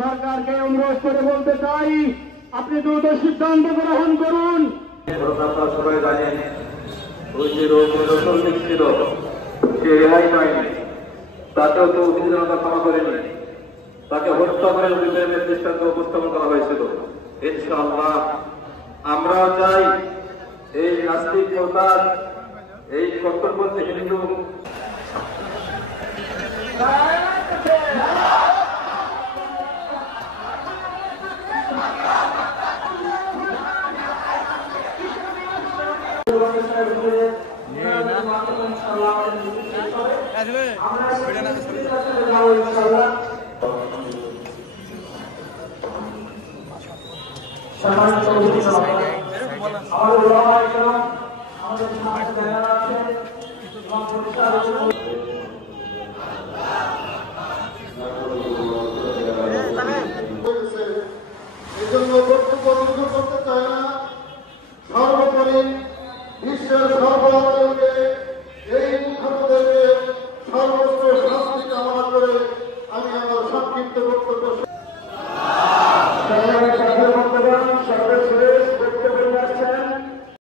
সরকারকে অনুরোধ করে বলতে চাই, আপনি দ্রুত সিদ্ধান্ত গ্রহণ করুন। আপনারা সবাই জানেন, ওই যে রোগ ছিল সে রেহাই পায়নি, তাকেও তো অভিযানতা ক্ষমা করেনি, তাকে হত্যা করে অভিযানের দৃষ্টান্ত উপস্থাপন করা হয়েছিল। ইনশাআল্লাহ আমরাও চাই এই নাস্তিক প্রকার, এই কট্টরপন্থী হিন্দু আমাদের